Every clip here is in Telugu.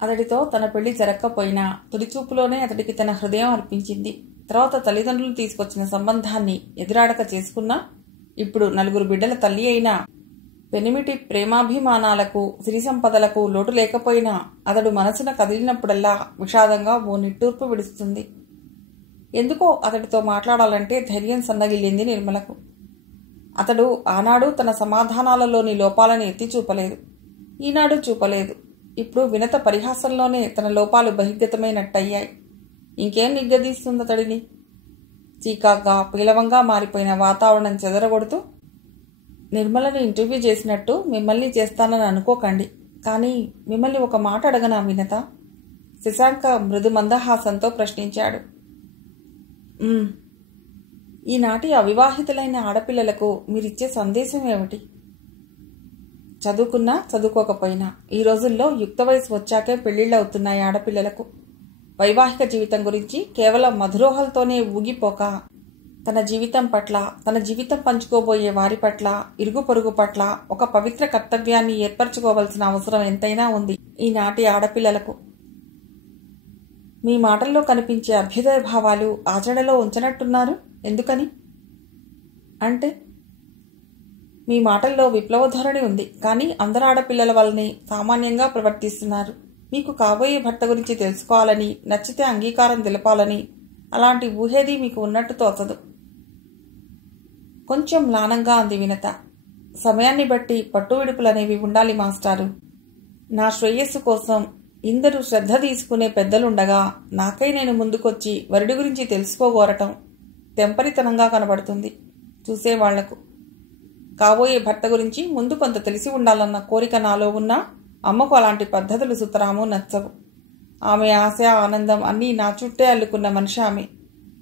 అతడితో తన పెళ్లి జరగకపోయినా తొలిచూపులోనే అతడికి తన హృదయం అర్పించింది. తర్వాత తల్లిదండ్రులు తీసుకొచ్చిన సంబంధాన్ని ఎదురాడక చేసుకున్నా ఇప్పుడు 4 బిడ్డల తల్లి అయినా పెనిమిటి ప్రేమాభిమానాలకు సిరి సంపదలకు లోటు లేకపోయినా అతడు మనసున కదిలినప్పుడల్లా విషాదంగా ఓ నిట్టూర్పు విడుస్తుంది. ఎందుకో అతడితో మాట్లాడాలంటే ధైర్యం సన్నగిల్లింది నిర్మలకు. అతడు ఆనాడు తన సమాధానాలలోని లోపాలను ఎత్తి చూపలేదు, ఈనాడు చూపలేదు. ఇప్పుడు వినత పరిహాసంలోనే తన లోపాలు బహిర్గతమైనట్టయ్యాయి. ఇంకేం నిగ్గదీస్తుందతడిని? చీకాగ్గా పీలవంగా మారిపోయిన వాతావరణం చెదరగొడుతూ, నిర్మలని ఇంటర్వ్యూ చేసినట్టు మిమ్మల్ని చేస్తానని అనుకోకండి, కానీ మిమ్మల్ని ఒక మాట అడగనా వినత? శశాంక మృదు మందహాసంతో ప్రశ్నించాడు. ఈనాటి అవివాహితులైన ఆడపిల్లలకు మీరిచ్చే సందేశం ఏమిటి? చదువుకున్నా చదువుకోకపోయినా ఈ రోజుల్లో యుక్త వయసు వచ్చాకే పెళ్లిళ్ళవుతున్నాయి ఆడపిల్లలకు. వైవాహిక జీవితం గురించి కేవలం మధురోహలతోనే ఊగిపోక తన జీవితం పట్ల, తన జీవితం పంచుకోబోయే వారి పట్ల, ఇరుగు పొరుగు పట్ల ఒక పవిత్ర కర్తవ్యాన్ని ఏర్పరచుకోవలసిన అవసరం ఎంతైనా ఉంది ఈనాటి ఆడపిల్లలకు. మీ మాటల్లో కనిపించే అభ్యుదయ భావాలు ఆచరణలో ఉంచనట్టున్నారు, ఎందుకని? అంటే మీ మాటల్లో విప్లవ ధోరణి ఉంది, కానీ అందరు ఆడపిల్లల వల్లనే సామాన్యంగా ప్రవర్తిస్తున్నారు. మీకు కాబోయే భర్త గురించి తెలుసుకోవాలని, నచ్చితే అంగీకారం తెలపాలని అలాంటి ఊహేది మీకు ఉన్నట్టు తోచదు. కొంచెం మ్లానంగా అంది వినత. సమయాన్ని బట్టి పట్టు విడుపులనేవి ఉండాలి మాస్టారు. నా శ్రేయస్సు కోసం ఇందరూ శ్రద్ధ తీసుకునే పెద్దలుండగా నాకై నేను ముందుకొచ్చి వరుడి గురించి తెలుసుకోగోరటం తెంపరితనంగా కనబడుతుంది చూసేవాళ్లకు. కాబోయే భర్త గురించి ముందు కొంత తెలిసి ఉండాలన్న కోరిక నాలో ఉన్నా అమ్మకు అలాంటి పద్ధతులు సుతరాము నచ్చవు. ఆమె ఆశ, ఆనందం అన్నీ నా చుట్టే అల్లుకున్న మనిషి ఆమె.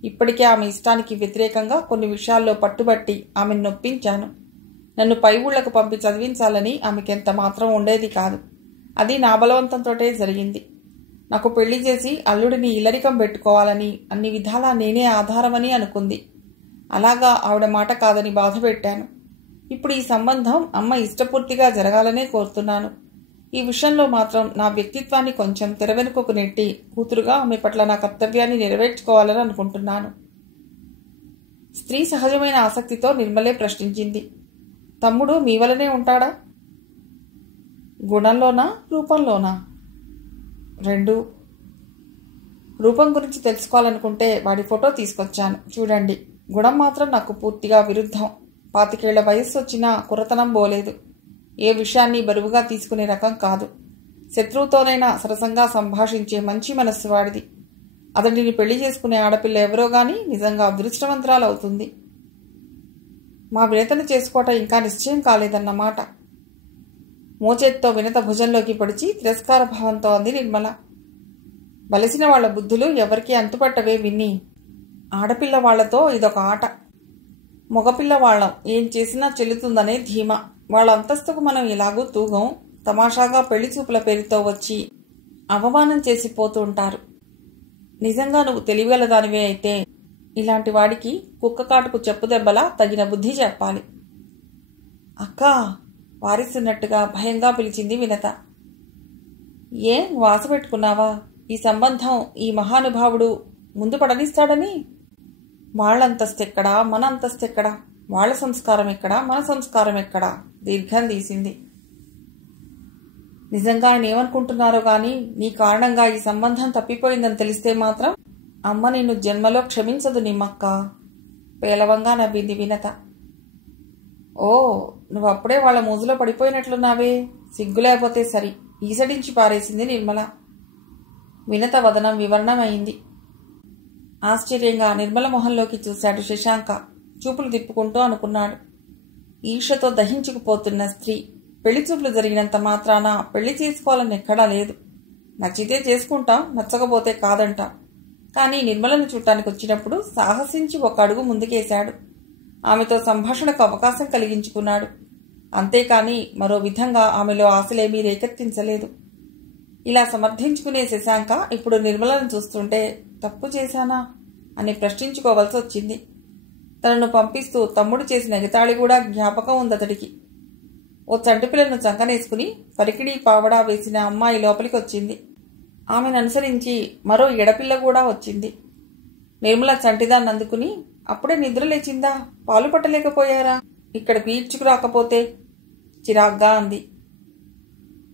ఇప్పటికే ఆమె ఇష్టానికి వ్యతిరేకంగా కొన్ని విషయాల్లో పట్టుబట్టి ఆమెను నొప్పించాను. నన్ను పై ఊళ్లకు పంపి చదివించాలని ఆమెకెంత మాత్రం ఉండేది కాదు. అది నా బలవంతంతోటే జరిగింది. నాకు పెళ్లి చేసి అల్లుడిని ఇల్లరికం పెట్టుకోవాలని, అన్ని విధాలా నేనే ఆధారమని అనుకుంది. అలాగా ఆవిడ మాట కాదని బాధ పెట్టాను. ఇప్పుడు ఈ సంబంధం అమ్మ ఇష్టపూర్తిగా జరగాలనే కోరుతున్నాను. ఈ విషయంలో మాత్రం నా వ్యక్తిత్వాన్ని కొంచెం తెరవెనుకకు నెట్టి కూతురుగా ఆమె పట్ల నా కర్తవ్యాన్ని నెరవేర్చుకోవాలని అనుకుంటున్నాను. స్త్రీ సహజమైన ఆసక్తితో నిర్మలే ప్రశ్నించింది. తమ్ముడు మీ వలనే ఉంటాడా? గుణంలోనా, రూపంలోనా? రెండూ. రూపం గురించి తెలుసుకోవాలనుకుంటే వాడి ఫోటో తీసుకొచ్చాను, చూడండి. గుణం మాత్రం నాకు పూర్తిగా విరుద్ధం. 25 ఏళ్ల వయస్సు వచ్చినా కుర్రతనం పోలేదు. ఏ విషయాన్ని బరువుగా తీసుకునే రకం కాదు. శత్రువుతోనైనా సరసంగా సంభాషించే మంచి మనస్సు వాడిది. అతడిని పెళ్లి చేసుకునే ఆడపిల్ల ఎవరో గాని నిజంగా అదృష్టవంతురాలవుతుంది. మా వినతను చేసుకోవటం ఇంకా నిశ్చయం కాలేదన్నమాట. మోచేత్తో వినత భుజంలోకి పడిచి తిరస్కార భావంతో అంది నిర్మల. బలసిన వాళ్ల బుద్ధులు ఎవరికీ అంతుపట్టవే విన్ని. ఆడపిల్ల వాళ్లతో ఇదొక ఆట. మగపిల్లవాళ్లం ఏం చేసినా చెల్లుతుందనే ధీమా. వాళ్ళ అంతస్తుకు మనం ఎలాగూ తూగం. తమాషాగా పెళ్లి చూపుల పేరుతో వచ్చి అవమానం చేసి పోతూ ఉంటారు. నిజంగా నువ్వు తెలివిగలదానివే అయితే ఇలాంటి వాడికి కుక్క కాటుకు చెప్పు దెబ్బలా తగిన బుద్ధి చెప్పాలి. అక్కా, వారిస్తున్నట్టుగా భయంగా పిలిచింది వినత. ఏం వాస పెట్టుకున్నావా? ఈ సంబంధం ఈ మహానుభావుడు ముందు పడనిస్తాడని? వాళ్ళంతస్తెక్కడా, మన అంతస్తెక్కడా? వాళ్ల సంస్కారం ఎక్కడా, మన సంస్కారం ఎక్కడా? దీర్ఘం తీసింది. నిజంగా ఆయన ఏమనుకుంటున్నారో గాని నీ కారణంగా ఈ సంబంధం తప్పిపోయిందని తెలిస్తే మాత్రం అమ్మ నిన్ను జన్మలో క్షమించదు నిమ్మక్క. పేలవంగా నవ్వింది వినత. ఓ, నువ్వప్పుడే వాళ్ల మోజులో పడిపోయినట్లున్నావే. సిగ్గు లేకపోతే సరి, ఈసడించి పారేసింది నిర్మల. వినత వదనం వివరణమైంది. ఆశ్చర్యంగా నిర్మల మొహంలోకి చూశాడు శశాంక. చూపులు తిప్పుకుంటూ అనుకున్నాడు, ఈర్షతో దహించుకుపోతున్న స్త్రీ. పెళ్లి చూపులు జరిగినంత మాత్రాన పెళ్లి చేసుకోవాలని ఎక్కడా లేదు. నచ్చితే చేసుకుంటాం, నచ్చకపోతే కాదంటాం. కానీ నిర్మలను చూడటానికి వచ్చినప్పుడు సాహసించి ఒక అడుగు ముందుకేశాడు. ఆమెతో సంభాషణకు అవకాశం కలిగించుకున్నాడు. అంతేకాని మరో విధంగా ఆమెలో ఆశలేమీ రేకెత్తించలేదు. ఇలా సమర్థించుకునే శశాంక ఇప్పుడు నిర్మలను చూస్తుంటే తప్పు చేశానా అని ప్రశ్నించుకోవాల్సి వచ్చింది. తనను పంపిస్తూ తమ్ముడు చేసిన ఎగతాళి కూడా జ్ఞాపకం ఉందతడికి. ఓ చంటిపిల్లను చంకనేసుకుని పరికిడీ పావడా వేసిన అమ్మాయి లోపలికి వచ్చింది. ఆమెను అనుసరించి మరో ఎడపిల్ల కూడా వచ్చింది. నిర్మల చంటిదాన్ని అందుకుని, అప్పుడే నిద్ర లేచిందా? పాలు పట్టలేకపోయారా? ఇక్కడికి ఈడ్చుకురాకపోతే చిరాగ్గా అంది.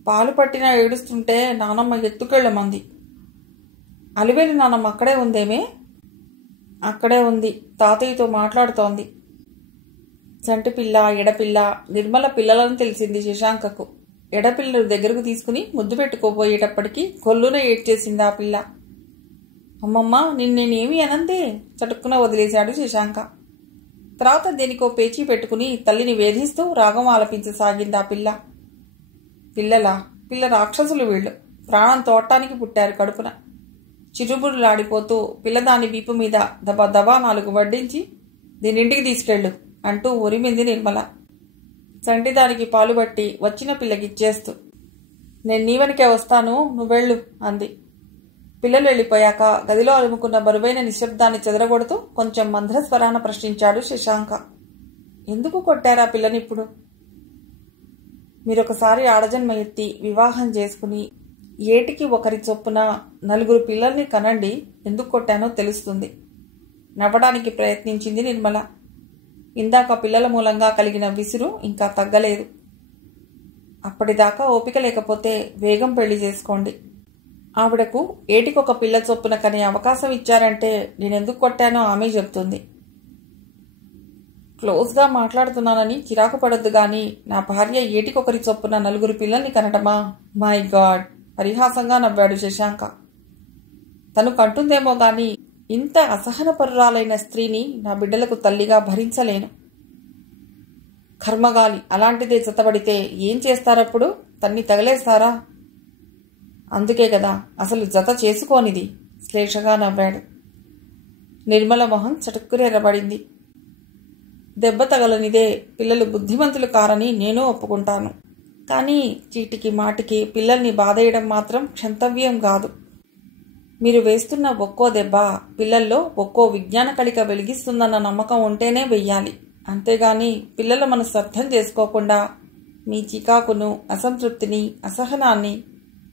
పాలు పట్టినా ఏడుస్తుంటే నానమ్మ ఎత్తుకెళ్ళమంది. అలివేలు నానమ్మ అక్కడే ఉందేమే? అక్కడే ఉంది, తాతయ్యతో మాట్లాడుతోంది. చంటిపిల్ల, ఎడపిల్ల, నిర్మల పిల్లలను తెలిసింది శశాంకకు. ఎడపిల్లను దగ్గరకు తీసుకుని ముద్దు పెట్టుకోబోయేటప్పటికీ కొల్లున ఏడ్చేసింది ఆ పిల్ల. అమ్మమ్మ, నిన్నేనేమీ అనందే చటుక్కున వదిలేశాడు శశాంక. తర్వాత దేనికో పేచీ పెట్టుకుని తల్లిని వేధిస్తూ రాగం ఆలపించసాగింది ఆ పిల్ల. పిల్ల రాక్షసులు వీళ్ళు. ప్రాణం తోడటానికి పుట్టారు కడుపున. చిరుబురులాడిపోతూ పిల్లదాని వీపు మీద దబా దబా 4 వడ్డించి దీనింటికి తీసుకెళ్ళు అంటూ ఉరిమింది నిర్మల. చంటిదానికి పాలు బట్టి వచ్చిన పిల్లకిచ్చేస్తూ. నేను నీవనికే వస్తాను, నువ్వెళ్ళు అంది. పిల్లలు వెళ్ళిపోయాక గదిలో అలుముకున్న బరువైన నిశ్శబ్దాన్ని చెదరగొడుతూ కొంచెం మంద్రస్వరాన ప్రశ్నించాడు శశాంక. ఎందుకు కొట్టారా పిల్లనిప్పుడు? మీరొకసారి ఆడజన్మ ఎత్తి వివాహం చేసుకుని ఏటికి ఒకరి చొప్పున 4 పిల్లల్ని కనండి, ఎందుకు కొట్టానో తెలుస్తుంది. నవ్వడానికి ప్రయత్నించింది నిర్మల. ఇందాక పిల్లల మూలంగా కలిగిన విసురు ఇంకా తగ్గలేదు. అప్పటిదాకా ఓపిక లేకపోతే వేగం పెళ్లి చేసుకోండి. ఆవిడకు ఏటికొక పిల్ల చొప్పున కనే అవకాశం ఇచ్చారంటే నేనెందుకు కొట్టానో ఆమె చెబుతుంది. క్లోజ్గా మాట్లాడుతున్నానని చిరాకు పడొద్దు గాని నా భార్య ఏటికొకరి చొప్పున 4 పిల్లల్ని కనటమా? My God! పరిహాసంగా నవ్వాడు శశాంక. తను కంటుందేమో గాని ఇంత అసహనపరురాలైన స్త్రీని నా బిడ్డలకు తల్లిగా భరించలేను. కర్మగాలి అలాంటిదే జతబడితే ఏం చేస్తారప్పుడు? తన్ని తగలేస్తారా? అందుకే కదా అసలు జత చేసుకోనిది. శ్లేషగా నవ్వాడు. నిర్మల మొహం చటుక్కురెర్రబడింది. దెబ్బ తగలనిదే పిల్లలు బుద్ధిమంతులు కారని నేను ఒప్పుకుంటాను. కానీ చీటికి మాటికి పిల్లల్ని బాధేయడం మాత్రం క్షంతవ్యం కాదు. మీరు వేస్తున్న ఒక్కో దెబ్బ పిల్లల్లో ఒక్కో విజ్ఞాన కళిక వెలిగిస్తుందన్న నమ్మకం ఉంటేనే వెయ్యాలి. అంతేగాని పిల్లల మనసు అర్థం చేసుకోకుండా మీ చికాకును, అసంతృప్తిని, అసహనాన్ని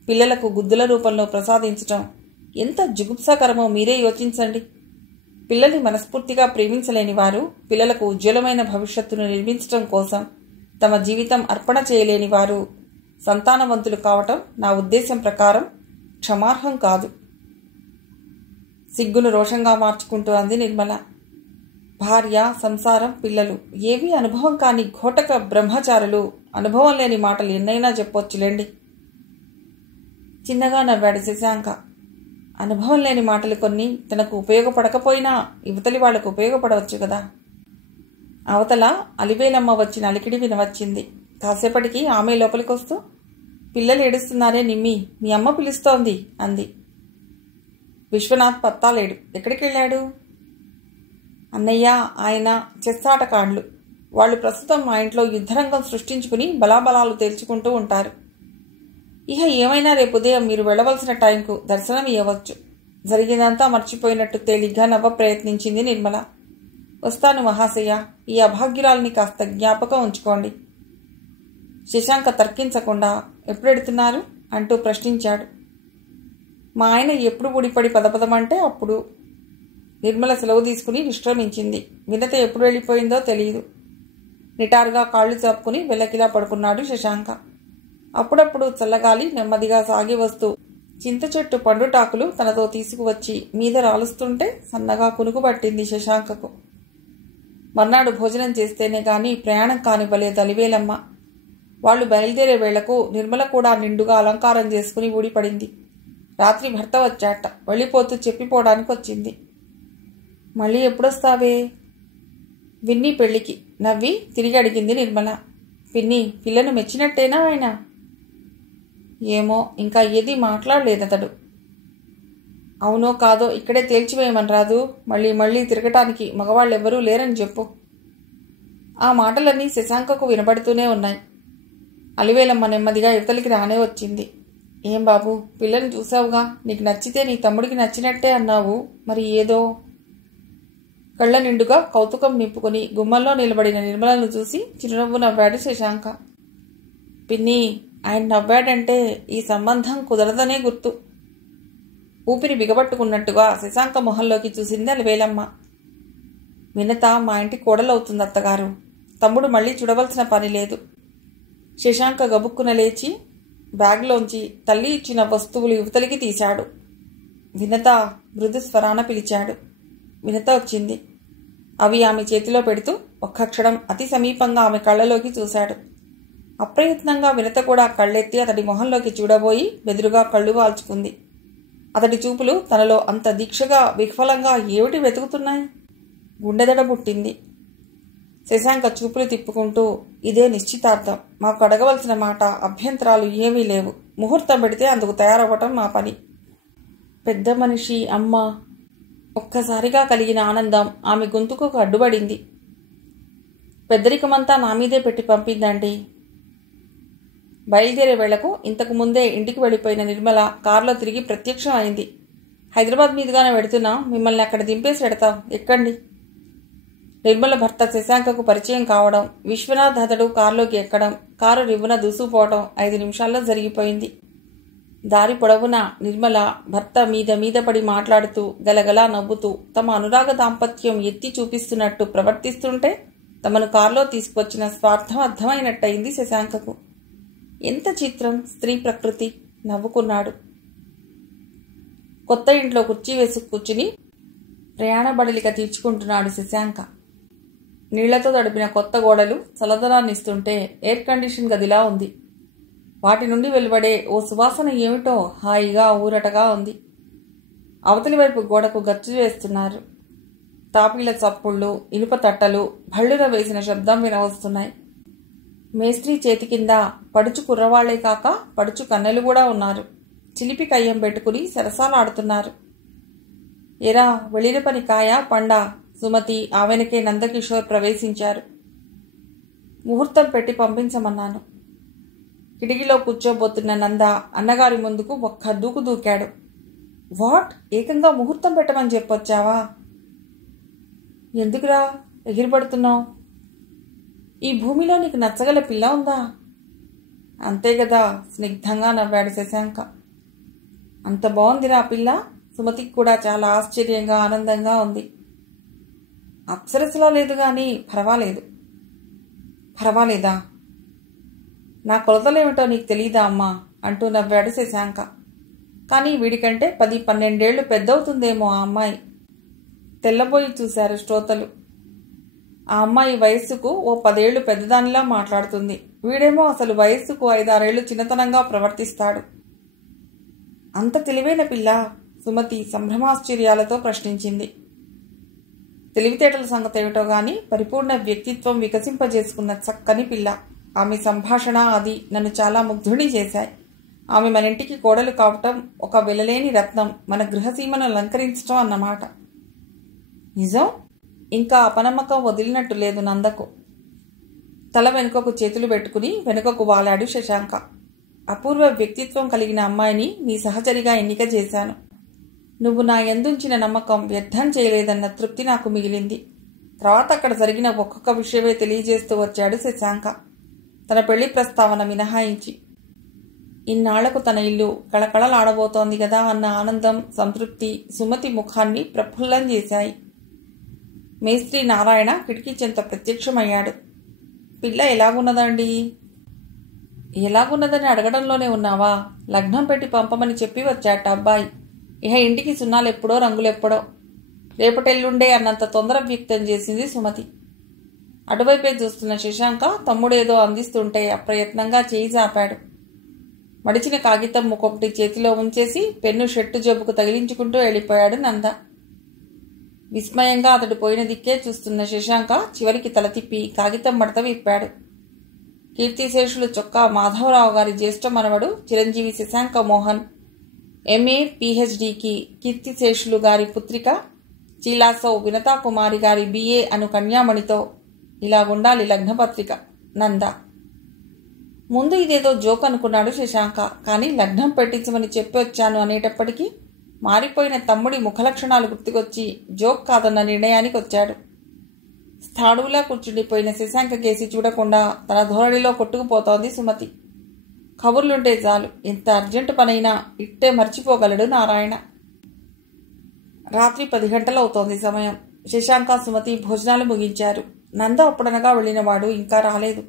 పిల్లలకు గుద్దుల రూపంలో ప్రసాదించటం ఎంత జుగుప్సాకరమో మీరే యోచించండి. పిల్లల్ని మనస్ఫూర్తిగా ప్రేమించలేని వారు, పిల్లలకు ఉజ్వలమైన భవిష్యత్తును నిర్మించటం కోసం తమ జీవితం అర్పణ చేయలేని వారు సంతానవంతులు కావటం నా ఉద్దేశం ప్రకారం క్షమార్హం కాదు. సిగ్గును రోషంగా మార్చుకుంటూ అంది నిర్మల. భార్య, సంసారం, పిల్లలు ఏవీ అనుభవం కాని ఘోటక బ్రహ్మచారులు అనుభవం లేని మాటలు ఎన్నైనా చెప్పొచ్చులేండి. చిన్నగా నవ్వాడు శశాంక. అనుభవం లేని మాటలు కొన్ని తనకు ఉపయోగపడకపోయినా యువతలి వాళ్లకు ఉపయోగపడవచ్చు కదా. అవతల అలివేలమ్మ వచ్చిన అలికిడి వినవచ్చింది. కాసేపటికి ఆమె లోపలికొస్తూ, పిల్లలు ఏడుస్తున్నారే నిమ్మి, మీ అమ్మ పిలుస్తోంది అంది. విశ్వనాథ్ పత్తాలేడు. ఎక్కడికెళ్ళాడు? అన్నయ్య, ఆయన చెస్సాటకాండ్లు. వాళ్ళు ప్రస్తుతం మా ఇంట్లో యుద్ధరంగం సృష్టించుకుని బలాబలాలు తేల్చుకుంటూ ఉంటారు. ఇహ ఏమైనా రేపు ఉదయం మీరు వెళ్లవలసిన టైంకు దర్శనం ఇవ్వవచ్చు. జరిగిందంతా మర్చిపోయినట్టు తేలిగ్గా నవ్వ ప్రయత్నించింది నిర్మల. వస్తాను మహాశయ, ఈ అభాగ్యురాల్ని కాస్త జ్ఞాపకం ఉంచుకోండి. శశాంక తర్కించకుండా ఎప్పుడెడుతున్నారు అంటూ ప్రశ్నించాడు. మా ఆయన ఎప్పుడు ఊడిపడి పదపదమంటే అప్పుడు. నిర్మల సెలవు తీసుకుని విశ్రమించింది. వినత ఎప్పుడు వెళ్ళిపోయిందో తెలియదు. నిటారుగా కాళ్లు చాపుకుని వెల్లకిలా పడుకున్నాడు శశాంక. అప్పుడప్పుడు చల్లగాలి నెమ్మదిగా సాగి వస్తూ చింత చెట్టు పండుటాకులు తనతో తీసుకువచ్చి మీద రాలుస్తుంటే సన్నగా కునుకుపట్టింది శశాంకకు. మర్నాడు భోజనం చేస్తేనే గాని ప్రయాణం కానివ్వలేదు అలివేలమ్మ. వాళ్లు బయలుదేరే వేళకు నిర్మల కూడా నిండుగా అలంకారం చేసుకుని ఊడిపడింది. రాత్రి భర్త వచ్చాట. వెళ్ళిపోతూ చెప్పిపోవడానికి వచ్చింది. మళ్ళీ ఎప్పుడొస్తావే? విన్ని పెళ్లికి నవ్వి తిరిగి అడిగింది నిర్మల. పిన్ని, పిల్లను మెచ్చినట్టేనా ఆయన? ఏమో, ఇంకా ఏదీ మాట్లాడలేదతడు. అవునో కాదో ఇక్కడే తేల్చివేయమని రాదు. మళ్ళీ మళ్ళీ తిరగటానికి మగవాళ్ళెవ్వరూ లేరని చెప్పు. ఆ మాటలన్నీ శశాంకకు వినబడుతూనే ఉన్నాయి. అలివేలమ్మ నెమ్మదిగా యువతలికి రానే వచ్చింది. ఏం బాబు, పిల్లని చూసావుగా, నీకు నచ్చితే నీ తమ్ముడికి నచ్చినట్టే అన్నావు. మరి ఏదో. కళ్ళ నిండుగా కౌతుకం నింపుకుని గుమ్మంలో నిలబడిన నిర్మలను చూసి చిరునవ్వు నవ్వాడు శశాంక. పిన్ని, ఆయన నవ్వాడంటే ఈ సంబంధం కుదరదనే గుర్తు. ఊపిరి బిగబట్టుకున్నట్టుగా శశాంక మొహంలోకి చూసింది అలివేలమ్మ. వినత మా ఇంటి కోడలవుతుంది అత్తగారు. తమ్ముడు మళ్ళీ చూడవలసిన పని లేదు. శశాంక గబుక్కున లేచి బ్యాగ్లోంచి తల్లి ఇచ్చిన వస్తువులు యువతలికి తీశాడు. వినత మృదు స్వరాన పిలిచాడు. వినత వచ్చింది. అవి ఆమె చేతిలో పెడుతూ ఒక్క క్షణం అతి సమీపంగా ఆమె కళ్ళలోకి చూశాడు. అప్రయత్నంగా వినత కూడా కళ్ళెత్తి అతడి మొహంలోకి చూడబోయి బెదురుగా కళ్ళు వాల్చుకుంది. అతడి చూపులు తనలో అంత దీక్షగా విఫలంగా ఏమిటి వెతుకుతున్నాయి? గుండెదడ పుట్టింది. శశాంక చూపులు తిప్పుకుంటూ, ఇదే నిశ్చితార్థం. మాకు అడగవలసిన మాట, అభ్యంతరాలు ఏమీ లేవు. ముహూర్తం పెడితే అందుకు తయారవ్వటం మా పని. పెద్ద మనిషి అమ్మ. ఒక్కసారిగా కలిగిన ఆనందం ఆమె గొంతుకు అడ్డుపడింది. పెద్దరికమంతా నా మీదే పెట్టి పంపిందండి. బయలుదేరే వేళకు ఇంతకు ముందే ఇంటికి వెళ్ళిపోయిన నిర్మల కారులో తిరిగి ప్రత్యక్షం అయింది. హైదరాబాద్ మీదుగానే వెడుతున్నా, మిమ్మల్ని అక్కడ దింపేసి పెడతాం, ఎక్కండి. నిర్మల భర్త శశాంకకు పరిచయం కావడం, విశ్వనాథ్ అతడు కారులోకి ఎక్కడం, కారు రివ్వున దూసుకుపోవడం 5 నిమిషాల్లో జరిగిపోయింది. దారి పొడవునా నిర్మల భర్త మీద పడి మాట్లాడుతూ గలగలా నవ్వుతూ తమ అనురాగ దాంపత్యం ఎత్తి చూపిస్తున్నట్టు ప్రవర్తిస్తుంటే తమను కారులో తీసుకొచ్చిన స్వార్థం అర్థమైనట్టయింది శశాంకకు. ఎంత చిత్రం స్త్రీ ప్రకృతి! నవ్వుకున్నాడు. కొత్త ఇంట్లో కుర్చీ వేసి కూర్చుని ప్రయాణ బడలిక తీర్చుకుంటున్నాడు శశాంక. నీళ్లతో తడిపిన కొత్త గోడలు చల్లదనాన్నిస్తుంటే ఎయిర్ కండిషన్ గదిలా ఉంది. వాటి నుండి వెలువడే ఓ సువాసన ఏమిటో హాయిగా ఊరటగా ఉంది. అవతలి వైపు గోడకు గచ్చు వేస్తున్నారు. తాపీల చప్పుళ్ళు, ఇనుప తట్టలు, భళ్ళున వేసిన శబ్దం వినవస్తున్నాయి. మేస్త్రీ చేతి కింద పడుచు కుర్రవాళ్లే కాక పడుచు కన్నెలు కూడా ఉన్నారు. చిలిపి కయ్యం పెట్టుకుని సరసాలాడుతున్నారు. ఎరా, వెళ్ళిన పని కాయా పండా? సుమతి, ఆమెనకే నందకిషోర్ ప్రవేశించారు. ముహూర్తం పెట్టి పంపించమన్నాను. కిటికీలో కూర్చోబోతున్న నంద అన్నగారి ముందుకు ఒక్క దూకు దూకాడు. వాట్, ఏకంగా ముహూర్తం పెట్టమని చెప్పొచ్చావా? ఎందుకురా ఎగిరిపడుతున్నావు? ఈ భూమిలో నీకు నచ్చగల పిల్ల ఉందా? అంతే కదా, స్నిగ్ధంగా నవ్వాడు శశాంక. అంత బాగుందిరా పిల్ల. సుమతికి కూడా చాలా ఆశ్చర్యంగా ఆనందంగా ఉంది. అప్సరసలా లేదు గాని పర్వాలేదు. పర్వాలేదా? నా కొలతలేమిటో నీకు తెలీదా అమ్మా అంటూ నవ్వాడు శశాంక. కానీ వీడికంటే 10-12 పెద్దవుతుందేమో ఆ అమ్మాయి. తెల్లబోయి చూశారు శ్రోతలు. ఆ అమ్మాయి వయస్సుకు ఓ 10 పెద్దదానిలా మాట్లాడుతుంది. వీడేమో అసలు వయస్సుకు 5-6 చిన్నతనంగా ప్రవర్తిస్తాడు. అంత తెలివైన పిల్ల? సుమతి సంభ్రమాశ్చర్యాలతో ప్రశ్నించింది. తెలివితేటల సంగతి ఏమిటో గాని పరిపూర్ణ వ్యక్తిత్వం వికసింపజేసుకున్న చక్కని పిల్ల. ఆమె సంభాషణ అది నన్ను చాలా ముగ్ధుడి చేశాయి. ఆమె మన ఇంటికి కోడలు కావటం ఒక వెలలేని రత్నం, మన గృహసీమను అలంకరించటం అన్నమాట. నిజం? ఇంకా అపనమ్మకం వదిలినట్టు లేదు నందకు. తల వెనుకకు చేతులు పెట్టుకుని వెనుకకు వాలాడు శశాంక. అపూర్వ వ్యక్తిత్వం కలిగిన అమ్మాయిని నీ సహచరిగా ఎన్నిక చేశాను. నువ్వు నా యందుంచిన నమ్మకం వ్యర్థం చేయలేదన్న తృప్తి నాకు మిగిలింది. తర్వాత అక్కడ జరిగిన ఒక్కొక్క విషయమే తెలియజేస్తూ వచ్చాడు శశాంక, తన పెళ్లి ప్రస్తావన మినహాయించి. ఇన్నాళ్లకు తన ఇల్లు కళకళలాడబోతోంది కదా అన్న ఆనందం, సంతృప్తి సుమతి ముఖాన్ని ప్రఫుల్లం చేశాయి. మేస్త్రి నారాయణ కిటికీ చెంత ప్రత్యక్షమయ్యాడు. పిల్ల ఎలాగున్నదండి? ఎలాగున్నదని అడగడంలోనే ఉన్నావా? లగ్నం పెట్టి పంపమని చెప్పి వచ్చాట అబ్బాయి. ఇహ ఇంటికి సున్నాలెప్పుడో రంగులెప్పుడో. రేపటెల్లుండే అన్నంత తొందర వ్యక్తం చేసింది సుమతి. అటువైపే చూస్తున్న శశాంక తమ్ముడేదో అందిస్తుంటే అప్రయత్నంగా చేయి జాపాడు. మడిచిన కాగితం ముక్కొకటి చేతిలో ఉంచేసి పెన్ను షర్టు జబ్బుకు తగిలించుకుంటూ వెళ్ళిపోయాడు నంద. విస్మయంగా అతడు పోయిన దిక్కే చూస్తున్న శశాంక చివరికి తల తిప్పి కాగితం మడత విప్పాడు. కీర్తిశేషులు చొక్కా మాధవరావు గారి జ్యేష్ఠ మనవడు చిరంజీవి శశాంక మోహన్ ఎంఏ పిహెచ్డికి కీర్తిశేషులు గారి పుత్రిక చీలాసౌ వినతా కుమారి గారి బిఏ అను కన్యామణితో ఇలా ఉండాలి లగ్నపత్రిక. నంద. ముందు ఇదేదో జోక్ అనుకున్నాడు శశాంక. కానీ లగ్నం పెట్టించమని చెప్పి వచ్చాను అనేటప్పటికీ మారిపోయిన తమ్ముడి ముఖలక్షణాలు గుర్తుకొచ్చి జోక్ కాదన్న నిర్ణయానికి వచ్చాడు. స్థాడువులా కూర్చుండిపోయిన శశాంక కేసి చూడకుండా తన ధోరణిలో కొట్టుకుపోతోంది సుమతి. కబుర్లుంటే చాలు, ఎంత అర్జెంటు పనైనా ఇట్టే మర్చిపోగలడు నారాయణ. రాత్రి 10 గంటలవుతోంది సమయం. శశాంక, సుమతి భోజనాలు ముగించారు. నంద అప్పుడనగా వెళ్ళినవాడు ఇంకా రాలేదు.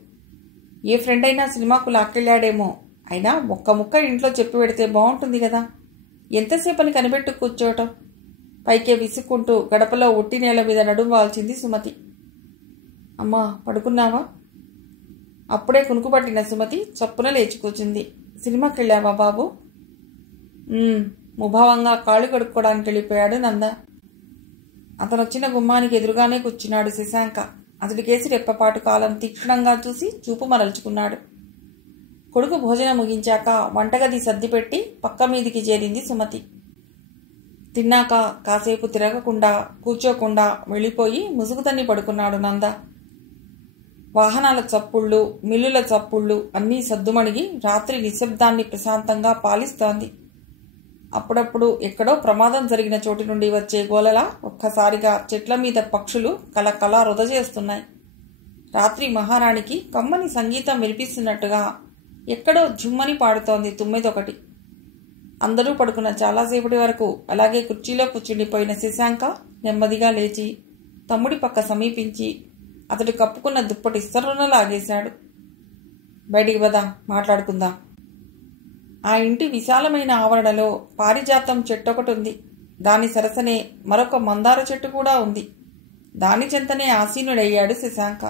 ఏ ఫ్రెండ్ అయినా సినిమాకు లాక్కెళ్ళాడేమో. అయినా ఒక్క ముక్క ఇంట్లో చెప్పి పెడితే బాగుంటుంది కదా. ఎంతసేపని కనిపెట్టు కూర్చోవటం? పైకే విసుక్కుంటూ గడపలో ఒట్టి నేల మీద నడుం వాల్చింది సుమతి. అమ్మా, పడుకున్నావా? అప్పుడే కునుకుపట్టిన సుమతి చప్పున లేచి కూర్చుంది. సినిమాకెళ్ళావా బాబు? ముభావంగా కాళ్ళు కడుక్కోవడానికి వెళ్ళిపోయాడు నంద. అతనొచ్చిన గుమ్మానికి ఎదురుగానే కూర్చున్నాడు శశాంక. అతడికేసి రెప్పపాటు కాలం తీక్షణంగా చూసి చూపు మరల్చుకున్నాడు. కొడుకు భోజనం ముగించాక వంటగది సర్దిపెట్టి పక్క మీదికి చేరింది సుమతి. తిన్నాక కాసేపు తిరగకుండా కూర్చోకుండా వెళ్ళిపోయి ముసుగుతన్ని పడుకున్నాడు నంద. వాహనాల చప్పుళ్ళు, మిల్లుల చప్పుళ్ళు అన్నీ సద్దుమణిగి రాత్రి నిశ్శబ్దాన్ని ప్రశాంతంగా పాలిస్తోంది. అప్పుడప్పుడు ఎక్కడో ప్రమాదం జరిగిన చోటు నుండి వచ్చే గోలలా ఒక్కసారిగా చెట్ల మీద పక్షులు కలకలా రుదజేస్తున్నాయి. రాత్రి మహారాణికి కమ్మని సంగీతం వినిపిస్తున్నట్టుగా ఎక్కడో జుమ్మని పాడుతోంది తుమ్మెదొకటి. అందరూ పడుకున్న చాలాసేపటి వరకు అలాగే కుర్చీలో కూర్చుండిపోయిన శశాంక నెమ్మదిగా లేచి తమ్ముడి పక్క సమీపించి అతడు కప్పుకున్న దుప్పటి ఇస్తరున లాగేశాడు. బయటికి పద, మాట్లాడుకుందాం. ఆ ఇంటి విశాలమైన ఆవరణలో పారిజాతం చెట్టొకటి ఉంది. దాని సరసనే మరొక మందార చెట్టు కూడా ఉంది. దాని చెంతనే ఆసీనుడయ్యాడు శశాంక.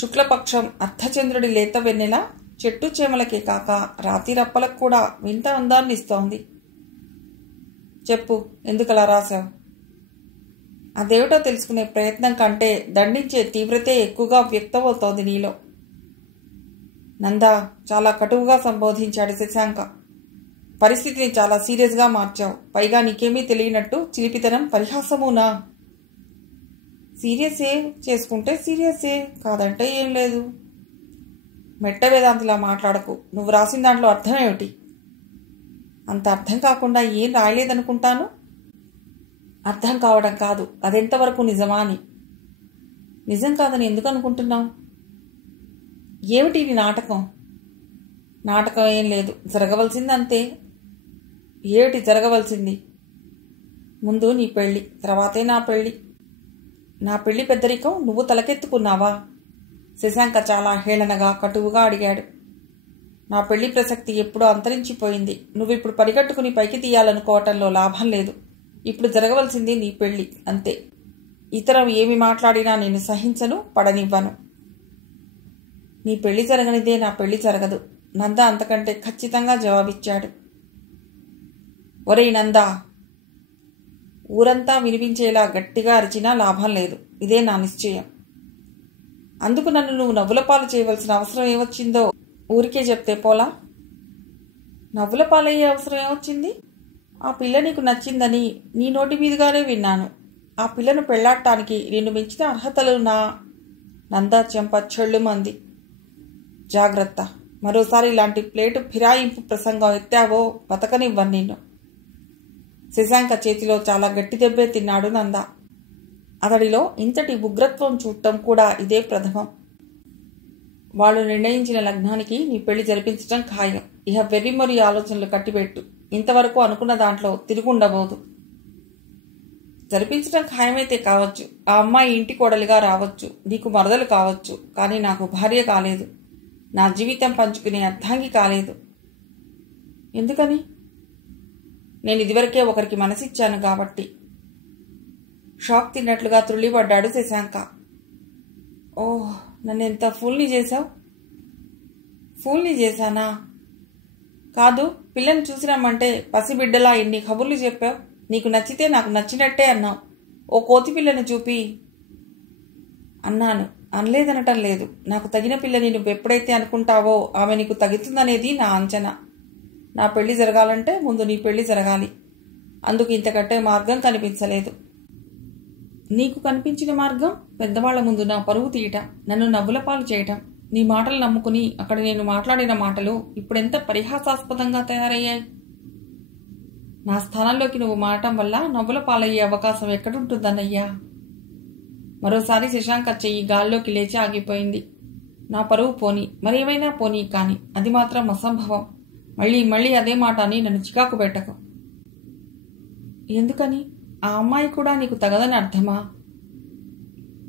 శుక్లపక్షం అర్ధచంద్రుడి లేత వెన్నెల చెట్టు చేమలకే కాక రాతి రప్పలకు కూడా వింత అందాన్నిస్తోంది. చెప్పు, ఎందుకలా రాశావు? అదేమిటో తెలుసుకునే ప్రయత్నం కంటే దండించే తీవ్రతే ఎక్కువగా వ్యక్తమవుతోంది నీలో. నందా, చాలా కటువుగా సంబోధించాడు శశాంక. పరిస్థితిని చాలా సీరియస్గా మార్చావు. పైగా నీకేమీ తెలియనట్టు చిలిపితనం, పరిహాసమునా? సీరియసే చేసుకుంటే సీరియసే, కాదంటే ఏం లేదు. మెట్ట వేదాంతిలా మాట్లాడకు. నువ్వు రాసిన దాంట్లో అర్థం ఏమిటి? అంత అర్థం కాకుండా ఏం రాయలేదనుకుంటాను. అర్థం కావడం కాదు, అదెంతవరకు నిజమా అని. నిజం కాదని ఎందుకు అనుకుంటున్నావు? ఏమిటి ఇది నాటకం? నాటకం ఏం లేదు, జరగవలసింది అంతే. ఏమిటి జరగవలసింది? ముందు నీ పెళ్ళి, తర్వాతే నా పెళ్ళి. నా పెళ్లి పెద్దరికం నువ్వు తలకెత్తుకున్నావా? శశాంక చాలా హేళనగా కటువుగా అడిగాడు. నా పెళ్లి ప్రసక్తి ఎప్పుడో అంతరించిపోయింది. నువ్విప్పుడు పరిగట్టుకుని పైకి తీయాలనుకోవటంలో లాభం లేదు. ఇప్పుడు జరగవలసింది నీ పెళ్లి అంతే. ఇతరం ఏమి మాట్లాడినా నేను సహించను, పడనివ్వను. నీ పెళ్లి జరగనిదే నా పెళ్లి జరగదు. నంద అంతకంటే ఖచ్చితంగా జవాబిచ్చాడు. ఒరేయ్ నందా, ఊరంతా వినిపించేలా గట్టిగా అరిచినా లాభం లేదు. ఇదే నా నిశ్చయం. అందుకు నన్ను నువ్వు నవ్వుల పాలు చేయవలసిన అవసరం ఏమొచ్చిందో ఊరికే చెప్తే పోలా? నవ్వుల పాలయ్యే అవసరం ఏమొచ్చింది? ఆ పిల్ల నీకు నచ్చిందని నీ నోటి మీదుగానే విన్నాను. ఆ పిల్లను పెళ్లాడటానికి నిన్ను మించిన అర్హతలు నా నందా చెంప చెళ్ళుమంది. జాగ్రత్త, మరోసారి ఇలాంటి ప్లేటు ఫిరాయింపు ప్రసంగం ఎత్తావో బతకనివ్వను నిన్ను. శశాంక చేతిలో చాలా గట్టి దెబ్బే తిన్నాడు నంద. అతడిలో ఇంతటి ఉగ్రత్వం చూడటం కూడా ఇదే ప్రథమం. వాళ్ళు నిర్ణయించిన లగ్నానికి నీ పెళ్లి జరిపించడం ఖాయం. ఇహ వెర్రిమొరి ఆలోచనలు కట్టిపెట్టు. ఇంతవరకు అనుకున్న దాంట్లో తిరుగుండబోదు. జరిపించడం ఖాయమైతే కావచ్చు. ఆ అమ్మాయి ఇంటి కోడలిగా రావచ్చు, నీకు మరదలు కావచ్చు. కానీ నాకు భార్య కాలేదు. నా జీవితం పంచుకునే అర్థాంగి కాలేదు. ఎందుకని? నేను ఇదివరకే ఒకరికి మనసిచ్చాను కాబట్టి. షాక్ తిన్నట్లుగా త్రుళ్ళిపడ్డాడు శశాంక. ఓహ్, నన్నెంత ఫూల్ని చేశావు? ఫూల్ని చేశానా? కాదు, పిల్లని చూసిరమ్మంటే పసిబిడ్డలా ఎన్ని కబుర్లు చెప్పావు. నీకు నచ్చితే నాకు నచ్చినట్టే అన్నావు. ఓ కోతి పిల్లను చూపి అన్నాను. అనలేదనటం లేదు. నాకు తగిన పిల్లని నువ్వు ఎప్పుడైతే అనుకుంటావో ఆమె నీకు తగ్గుతుందనేది నా అంచనా. నా పెళ్లి జరగాలంటే ముందు నీ పెళ్లి జరగాలి. అందుకు ఇంతకంటే మార్గం కనిపించలేదు. నీకు కనిపించిన మార్గం పెద్దవాళ్ల ముందు నా పరువు తీయటం, నన్ను నవ్వుల పాలు చేయటం. నీ మాటలు నమ్ముకుని అక్కడ నేను మాట్లాడిన మాటలు ఇప్పుడెంత పరిహాసాస్పదంగా తయారయ్యాయి. నా స్థానంలోకి నువ్వు మారటం వల్ల నవ్వుల పాలయ్యే అవకాశం ఎక్కడుంటుందన్నయ్యా? మరోసారి శశాంక చెయ్యి గాల్లోకి లేచి ఆగిపోయింది. నా పరువు పోని, మరేమైనా పోనీ, కాని అది మాత్రం అసంభవం. మళ్ళీ మళ్ళీ అదే మాట అని నన్ను చికాకు పెట్టకు. ఎందుకని? ఆ అమ్మాయి కూడా నీకు తగదని అర్థమా?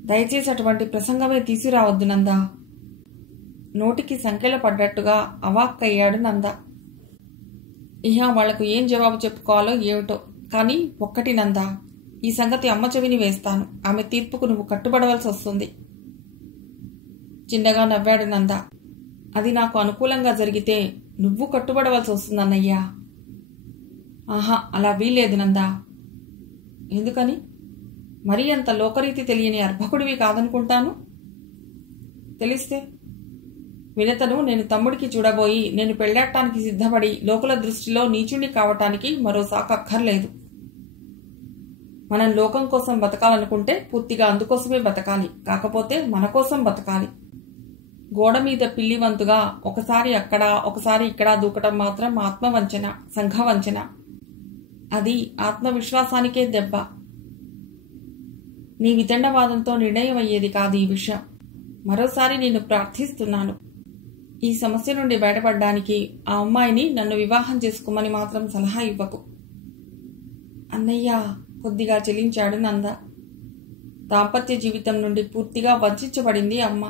దయచేసి అటువంటి ప్రసంగమే తీసుకురావద్దు నందా. నోటికి సంఖ్యలు పడ్డట్టుగా అవాక్కయ్యాడు నంద. ఇహ వాళ్లకు ఏం జవాబు చెప్పుకోవాలో ఏమిటో. కానీ ఒక్కటి నందా, ఈ సంగతి అమ్మ చెవిని వేస్తాను. ఆమె తీర్పుకు నువ్వు కట్టుబడవలసి వస్తుంది. చిన్నగా నవ్వాడు నంద. అది నాకు అనుకూలంగా జరిగితే నువ్వు కట్టుబడవలసి వస్తుందన్నయ్యా. ఆహా, అలా వీల్లేదు నందా. ఎందుకని? మరీ అంత లోకరీతి తెలియని అర్భకుడివి కాదనుకుంటాను. తెలిస్తే వినతను నేను తమ్ముడికి చూడబోయి నేను పెళ్లాడటానికి సిద్ధపడి లోకుల దృష్టిలో నీచుణ్ణి కావటానికి మరో సాకు అక్కర్లేదు. మనం లోకం కోసం బతకాలనుకుంటే పూర్తిగా అందుకోసమే బతకాలి. కాకపోతే మన కోసం బతకాలి. గోడ మీద పిల్లివంతుగా ఒకసారి అక్కడ ఒకసారి ఇక్కడ దూకటం మాత్రం ఆత్మవంచన, సంఘవంచన. అది ఆత్మవిశ్వాసానికే దెబ్బ. నీ వితండవాదంతో నిర్ణయం అయ్యేది కాదు ఈ విషయం. మరోసారి నేను ప్రార్థిస్తున్నాను. ఈ సమస్య నుండి బయటపడడానికి ఆ అమ్మాయిని నన్ను వివాహం చేసుకోమని మాత్రం సలహా ఇవ్వకు. అన్నయ్య, కొద్దిగా చెలించాడు నంద. దాంపత్య జీవితం నుండి పూర్తిగా వంచబడింది అమ్మ.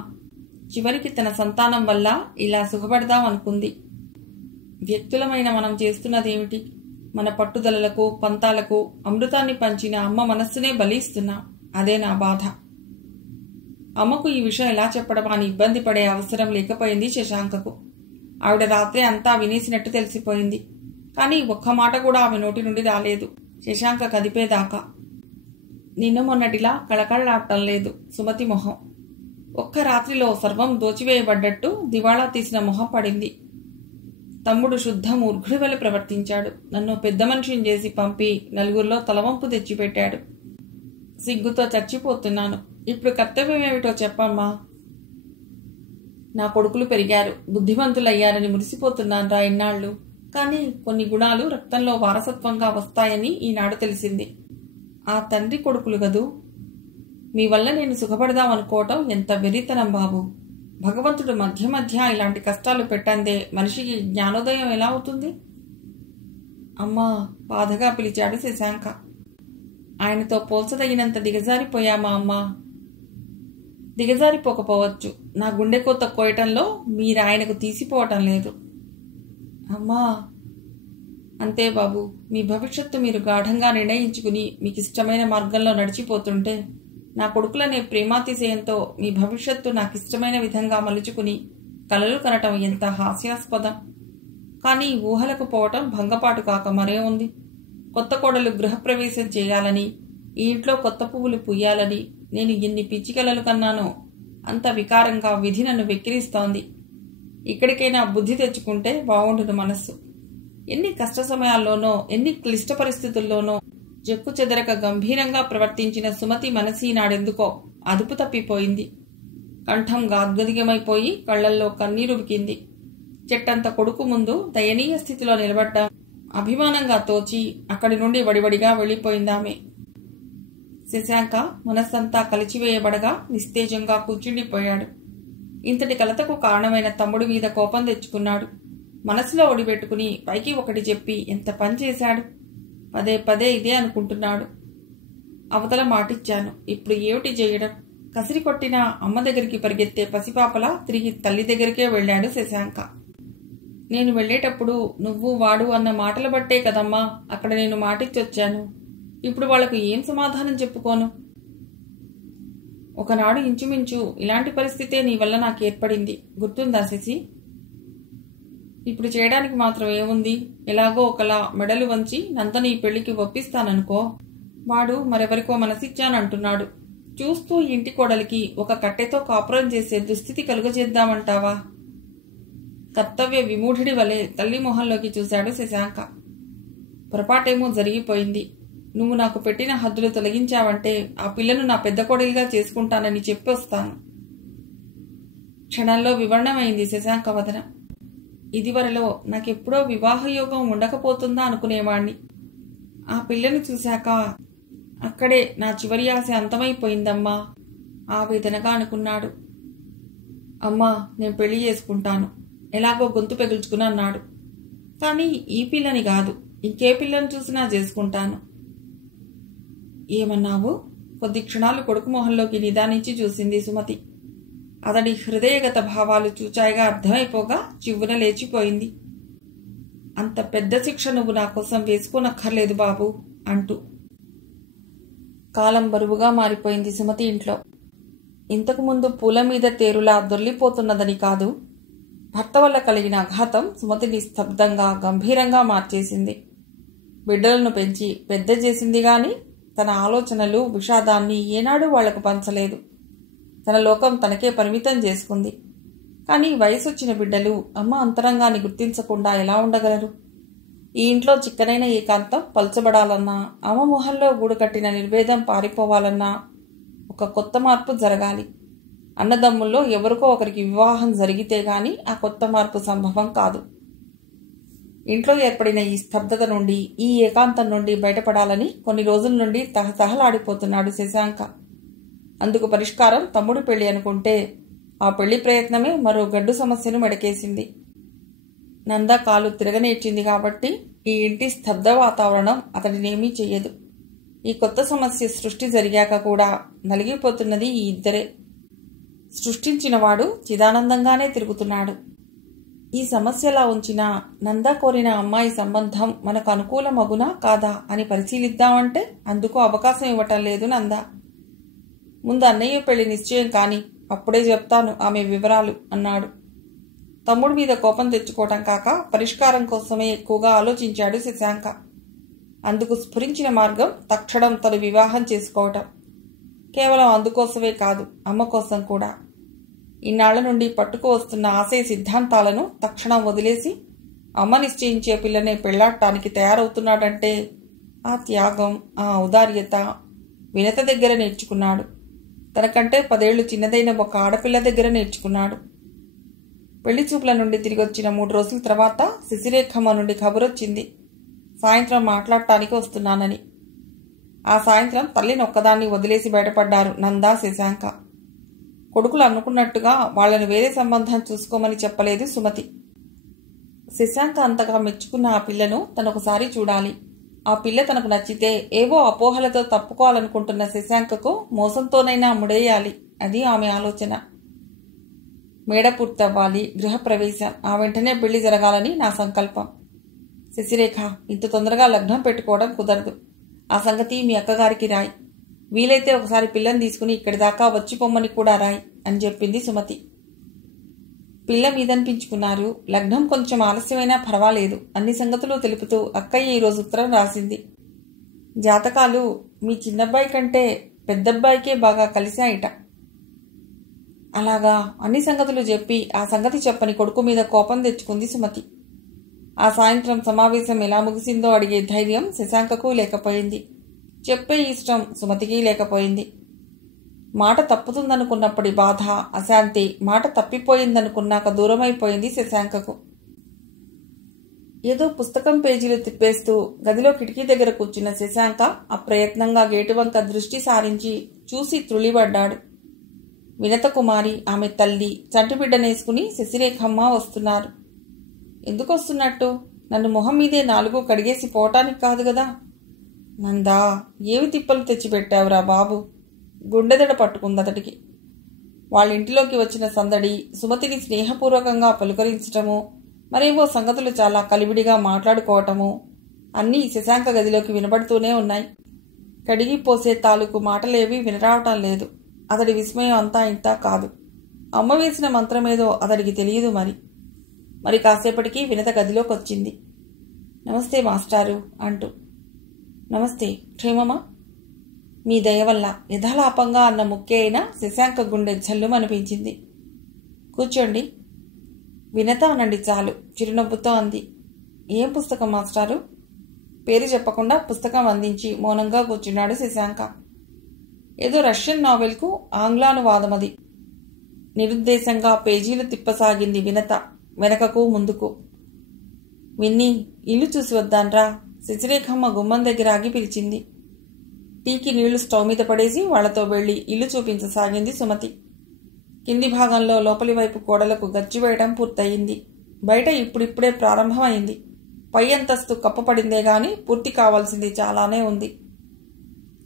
చివరికి తన సంతానం వల్ల ఇలా సుఖపడదాం అనుకుంది. వ్యక్తులమైన మనం చేస్తున్నదేమిటి? మన పట్టుదలలకు, పంతాలకు అమృతాన్ని పంచిన అమ్మ మనస్సునే బలిస్తున్నాం. అదే నా బాధ. అమ్మకు ఈ విషయం ఎలా చెప్పడం అని ఇబ్బంది పడే అవసరం లేకపోయింది శశాంకకు. ఆవిడ రాత్రి అంతా వినేసినట్టు తెలిసిపోయింది. కానీ ఒక్క మాట కూడా ఆమె నోటి నుండి రాలేదు శశాంక కదిపేదాకా. నిన్న మొన్నటిలా కళకళలాడటం లేదు సుమతి మొహం. ఒక్క రాత్రిలో సర్వం దోచివేయబడ్డట్టు దివాళా తీసిన మొహం పడింది. తమ్ముడు శుద్ధ మూర్ఖుడి వలె ప్రవర్తించాడు. నన్ను పెద్ద మనిషిని చేసి పంపి నలుగురిలో తలవంపు తెచ్చిపెట్టాడు. సిగ్గుతో చచ్చిపోతున్నాను. ఇప్పుడు కర్తవ్యం ఏమిటో చెప్పమ్మా. నా కొడుకులు పెరిగారు, బుద్ధిమంతులయ్యారని మురిసిపోతున్నాను రా ఇన్నాళ్లు. కానీ కొన్ని గుణాలు రక్తంలో వారసత్వంగా వస్తాయని ఈనాడు తెలిసింది. ఆ తండ్రి కొడుకులు గదూ. మీ వల్ల నేను సుఖపడదామనుకోవటం ఎంత వెర్రితనం బాబు. భగవంతుడు మధ్య మధ్య ఇలాంటి కష్టాలు పెట్టందే మనిషికి జ్ఞానోదయం ఎలా అవుతుంది? అమ్మా, బాధగా పిలిచాడు శశాంక. ఆయనతో పోల్చదగినంత దిగజారిపోయామా అమ్మా? దిగజారిపోకపోవచ్చు. నా గుండెకోత కోయటంలో మీరాయనకు తీసిపోవటం లేదు. అమ్మా, అంతే బాబు. మీ భవిష్యత్తు మీరు గాఢంగా నిర్ణయించుకుని మీకు ఇష్టమైన మార్గంలో నడిచిపోతుంటే నా కొడుకులనే ప్రేమాతిశయంతో మీ భవిష్యత్తు నాకిష్టమైన విధంగా మలుచుకుని కలలు కనటం ఎంత హాస్యాస్పదం. కానీ ఊహలకు పోవటం భంగపాటు కాక మరే ఉంది. కొత్త కోడలు గృహప్రవేశం చేయాలని, ఈ ఇంట్లో కొత్త పువ్వులు పుయ్యాలని నేను ఎన్ని పిచ్చి కలలు కన్నానో అంత వికారంగా విధి నన్ను వెక్కిరిస్తోంది. ఇక్కడికైనా బుద్ధి తెచ్చుకుంటే బావుండును మనస్సు. ఎన్ని కష్ట సమయాల్లోనో, ఎన్ని క్లిష్ట పరిస్థితుల్లోనో చెక్కు చెదరక గంభీరంగా ప్రవర్తించిన సుమతి మనసి నాడెందుకో అదుపు తప్పిపోయింది. కంఠం గాద్గదిగమైపోయి కళ్లల్లో కన్నీరుబికింది. చెట్టంత కొడుకు ముందు దయనీయ స్థితిలో నిలబడ్డం అభిమానంగా తోచి అక్కడి నుండి వడివడిగా వెళ్లిపోయిందామె. శశాంక మనస్సంతా కలిచివేయబడగా నిస్తేజంగా కూర్చుండిపోయాడు. ఇంతటి కలతకు కారణమైన తమ్ముడి మీద కోపం తెచ్చుకున్నాడు. మనసులో ఒడిపెట్టుకుని పైకి ఒకటి చెప్పి ఎంత పని చేశాడు. పదే పదే ఇదే అనుకుంటున్నాడు. అవతల మాటిచ్చాను, ఇప్పుడు ఏమిటి చేయడం? కసిరి కొట్టిన అమ్మ దగ్గరికి పరిగెత్తే పసిపాపలా తిరిగి తల్లి దగ్గరికే వెళ్ళాడు శశాంక. నేను వెళ్లేటప్పుడు నువ్వు వాడు అన్న మాటలు బట్టే కదమ్మా అక్కడ నేను మాటిచ్చొచ్చాను. ఇప్పుడు వాళ్లకు ఏం సమాధానం చెప్పుకోను? ఒకనాడు ఇంచుమించు ఇలాంటి పరిస్థితే నీ వల్ల నాకు ఏర్పడింది, గుర్తుందా శశి? ఇప్పుడు చేయడానికి మాత్రం ఏముంది? ఎలాగో ఒకలా మెడలు వంచి నందని ఈ పెళ్లికి ఒప్పిస్తాననుకో. వాడు మరెవరికో మనసిచ్చానంటున్నాడు. చూస్తూ ఇంటి కోడలికి ఒక కట్టెతో కాపురం చేసే దుస్థితి కలుగజేద్దామంటావా? కర్తవ్య విమూఢుడి వలె తల్లి మొహంలోకి చూశాడు శశాంక. పొరపాటేమో జరిగిపోయింది. నువ్వు నాకు పెట్టిన హద్దులు తొలగించావంటే ఆ పిల్లను నా పెద్ద కోడలిగా చేసుకుంటానని చెప్పొస్తాను. క్షణంలో వివరణమైంది శశాంక వదనం. ఇదివరలో నాకెప్పుడో వివాహయోగం ఉండకపోతుందా అనుకునేవాణ్ణి. ఆ పిల్లను చూశాక అక్కడే నా చివరి ఆశ అంతమైపోయిందమ్మా, ఆవేదనగా అనుకున్నాడు. అమ్మా, నేను పెళ్లి చేసుకుంటాను, ఎలాగో గొంతు పెగుల్చుకుని అన్నాడు. కానీ ఈ పిల్లని కాదు, ఇంకే పిల్లని చూసినా చేసుకుంటాను. ఏమన్నావు? కొద్ది క్షణాలు కొడుకు మొహంలోకి నిదానించి చూసింది సుమతి. అతడి హృదయగత భావాలు చూచాయిగా అర్థమైపోగా చివ్వున లేచిపోయింది. అంత పెద్ద శిక్ష నువ్వు నా కోసం వేసుకోనక్కర్లేదు బాబు అంటూ. కాలం బరువుగా మారిపోయింది సుమతి ఇంట్లో. ఇంతకుముందు పూల మీద తేరులా దొర్లిపోతున్నదని కాదు, భర్త వల్ల కలిగిన ఆఘాతం సుమతిని స్తబ్దంగా గంభీరంగా మార్చేసింది. బిడ్డలను పెంచి పెద్ద చేసింది గాని తన ఆలోచనలు విషాదాన్ని ఏనాడు వాళ్లకు పంచలేదు. తన లోకం తనకే పరిమితం చేసుకుంది. కానీ వయసొచ్చిన బిడ్డలు అమ్మ అంతరంగాన్ని గుర్తించకుండా ఎలా ఉండగలరు? ఈ ఇంట్లో చిక్కనైన ఏకాంతం పల్చబడాలన్నా, అమ్మ మొహంలో గూడుకట్టిన నిర్వేదం పారిపోవాలన్నా ఒక కొత్త మార్పు జరగాలి. అన్నదమ్ముల్లో ఎవరికో ఒకరికి వివాహం జరిగితే గాని ఆ కొత్త మార్పు సంభవం కాదు. ఇంట్లో ఏర్పడిన ఈ స్తబ్దత నుండి, ఈ ఏకాంతం నుండి బయటపడాలని కొన్ని రోజుల నుండి తహతహలాడిపోతున్నాడు శశాంక. అందుకు పరిష్కారం తమ్ముడు పెళ్లి అనుకుంటే ఆ పెళ్లి ప్రయత్నమే మరో గడ్డు సమస్యను మెడకేసింది. నంద కాలు తిరగనేర్చింది కాబట్టి ఈ ఇంటి స్తబ్ద వాతావరణం అతడినేమీ చెయ్యదు. ఈ కొత్త సమస్య సృష్టి జరిగాక కూడా నలిగిపోతున్నది ఈ ఇద్దరే. సృష్టించినవాడు చిదానందంగానే తిరుగుతున్నాడు. ఈ సమస్యలా ఉంచినా నంద కోరిన అమ్మాయి సంబంధం మనకు అనుకూలమగునా కాదా అని పరిశీలిద్దామంటే అందుకు అవకాశం ఇవ్వటం లేదు నంద. ముందు అన్నయ్య పెళ్లి నిశ్చయం కాని అప్పుడే చెప్తాను ఆమె వివరాలు అన్నాడు. తమ్ముడి మీద కోపం తెచ్చుకోవటం కాక పరిష్కారం కోసమే ఎక్కువగా ఆలోచించాడు శశాంక. అందుకు స్ఫురించిన మార్గం తక్షణం తను వివాహం చేసుకోవటం. కేవలం అందుకోసమే కాదు, అమ్మ కోసం కూడా. ఇన్నాళ్ల నుండి పట్టుకు వస్తున్న ఆశయ సిద్ధాంతాలను తక్షణం వదిలేసి అమ్మ నిశ్చయించే పిల్లనే పెళ్లాడటానికి తయారవుతున్నాడంటే ఆ త్యాగం, ఆ ఔదార్యత వినత దగ్గర నేర్చుకున్నాడు. తనకంటే 10 ఏళ్లు చిన్నదైన ఒక ఆడపిల్ల దగ్గర నేర్చుకున్నాడు. పెళ్లి చూపుల నుండి తిరిగొచ్చిన 3 రోజుల తర్వాత శశిరేఖమ్మ నుండి కబురొచ్చింది, సాయంత్రం మాట్లాడటానికి వస్తున్నానని. ఆ సాయంత్రం తల్లిని ఒక్కదాన్ని వదిలేసి బయటపడ్డారు నందా శశాంక. కొడుకులు అనుకున్నట్టుగా వాళ్లను వేరే సంబంధం చూసుకోమని చెప్పలేదు సుమతి. శశాంక అంతగా మెచ్చుకున్న ఆ పిల్లను తనొకసారి చూడాలి. ఆ పిల్ల తనకు నచ్చితే ఏవో అపోహలతో తప్పుకోవాలనుకుంటున్న శశాంకకు మోసంతోనైనా ముడేయాలి. అది ఆమె ఆలోచన. మేడ పూర్తవ్వాలి, గృహప్రవేశం, ఆ వెంటనే పెళ్లి జరగాలని నా సంకల్పం. శశిరేఖ, ఇంత తొందరగా లగ్నం పెట్టుకోవడం కుదరదు. ఆ సంగతి మీ అక్కగారికి రాయి. వీలైతే ఒకసారి పిల్లని తీసుకుని ఇక్కడి దాకా వచ్చి పొమ్మని కూడా రాయి అని చెప్పింది సుమతి. పిల్ల మీదనిపించుకున్నారు. లగ్నం కొంచెం ఆలస్యమైనా పర్వాలేదు అన్ని సంగతులు తెలుపుతూ అక్కయ్య ఈరోజు ఉత్తరం రాసింది. జాతకాలు మీ చిన్నబ్బాయి కంటే పెద్దబ్బాయికే బాగా కలిశాయిట. అలాగా అన్ని సంగతులు చెప్పి ఆ సంగతి చెప్పని కొడుకు మీద కోపం తెచ్చుకుంది సుమతి. ఆ సాయంత్రం సమావేశం ఎలా ముగిసిందో అడిగే ధైర్యం శశాంకకు లేకపోయింది. చెప్పే ఇష్టం సుమతికి లేకపోయింది. మాట తప్పుతుందనుకున్నప్పటి బాధ, అశాంతి మాట తప్పిపోయిందనుకున్నాక దూరమైపోయింది శశాంకకు. ఏదో పుస్తకం పేజీలు తిప్పేస్తూ గదిలో కిటికీ దగ్గర కూర్చున్న శశాంక అప్రయత్నంగా గేటు వంక దృష్టి సారించి చూసి త్రుళిపడ్డాడు. వినత కుమారి, ఆమె తల్లి, చంటిబిడ్డనేసుకుని శశిరేఖమ్మ వస్తున్నారు. ఎందుకు వస్తున్నట్టు? నన్ను మొహం మీదే 4 కడిగేసి పోవటానికి కాదు గదా. నందా, ఏవి తిప్పలు తెచ్చిపెట్టావురా బాబు? గుండెదడ పట్టుకుందతడికి. వాళ్ళింటిలోకి వచ్చిన సందడి, సుమతిని స్నేహపూర్వకంగా పలుకరించటము, మరేవో సంగతులు చాలా కలివిడిగా మాట్లాడుకోవటము అన్నీ శశాంక గదిలోకి వినబడుతూనే ఉన్నాయి. కడిగిపోసే తాలూకు మాటలేవీ వినరావటం లేదు. అతడి విస్మయం అంతా ఇంతా కాదు. అమ్మ వేసిన మంత్రమేదో అతడికి తెలియదు మరి కాసేపటికి వినత గదిలోకి వచ్చింది. నమస్తే మాస్టారు అంటూ. నమస్తే, క్షేమమా? మీ దయ వల్ల యథాలాపంగా అన్న ముక్కే అయినా శశాంక గుండె జల్లుమనిపించింది. కూర్చోండి. వినత అనండి చాలు, చిరునవ్వుతో అంది. ఏం పుస్తకం మాస్టారు? పేరు చెప్పకుండా పుస్తకం అందించి మౌనంగా కూర్చున్నాడు శశాంక. ఏదో రష్యన్ నావెల్కు ఆంగ్లానువాదమది. నిరుద్దేశంగా పేజీలు తిప్పసాగింది వినత వెనకకు ముందుకు. విన్ని, ఇల్లు చూసి వద్దాన్రా. శశిరేఖమ్మ గుమ్మం దగ్గర ఆగి పిలిచింది. టీకి నీళ్లు స్టవ్ మీద పడేసి వాళ్లతో వెళ్లి ఇల్లు చూపించసాగింది సుమతి. కింది భాగంలో లోపలి వైపు గోడలకు గచ్చి వేయడం పూర్తయింది. బయట ఇప్పుడిప్పుడే ప్రారంభమైంది. పై అంతస్తు కప్పపడిందే గాని పూర్తి కావాల్సింది చాలానే ఉంది.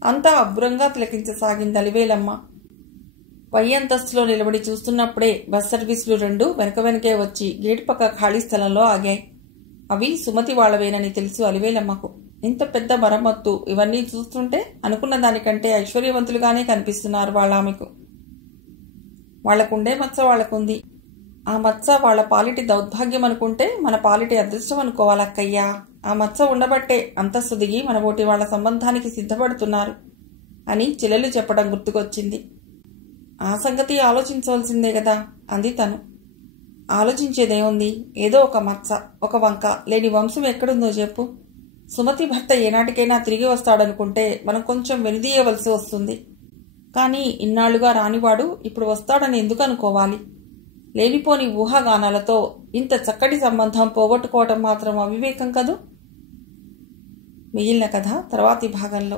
అంతా అబ్బురంగా తిలకించసాగింది అలివేలమ్మ. పై అంతస్తులో నిలబడి చూస్తున్నప్పుడే బస్ సర్వీసులు 2 వెనక వెనకే వచ్చి గేటు పక్క ఖాళీ స్థలంలో ఆగాయి. అవి సుమతి వాళ్లవేనని తెలుసు అలివేలమ్మకు. ఇంత పెద్ద మరమ్మత్తు ఇవన్నీ చూస్తుంటే అనుకున్న దానికంటే ఐశ్వర్యవంతులుగానే కనిపిస్తున్నారు వాళ్ళామెకు. వాళ్లకుండే మచ్చ వాళ్లకుంది. ఆ మచ్చ వాళ్ల పాలిటి దౌర్భాగ్యం అనుకుంటే మన పాలిటి అదృష్టం అనుకోవాలక్కయ్యా. ఆ మచ్చ ఉండబట్టే అంతస్తు దిగి మన ఓటి వాళ్ల సంబంధానికి సిద్ధపడుతున్నారు అని చెల్లెలు చెప్పడం గుర్తుకొచ్చింది. ఆ సంగతి ఆలోచించవలసిందే కదా అంది తను. ఆలోచించేదేముంది? ఏదో ఒక మచ్చ, ఒక వంక లేని వంశం ఎక్కడుందో చెప్పు. సుమతి భర్త ఏనాటికైనా తిరిగి వస్తాడనుకుంటే మనం కొంచెం వెనుదీయవలసి వస్తుంది. కానీ ఇన్నాళ్లుగా రానివాడు ఇప్పుడు వస్తాడని ఎందుకు అనుకోవాలి? లేనిపోని ఊహాగానాలతో ఇంత చక్కటి సంబంధం పోగొట్టుకోవటం మాత్రం అవివేకం కదూ. మిగిలిన కథ తర్వాతి భాగంలో.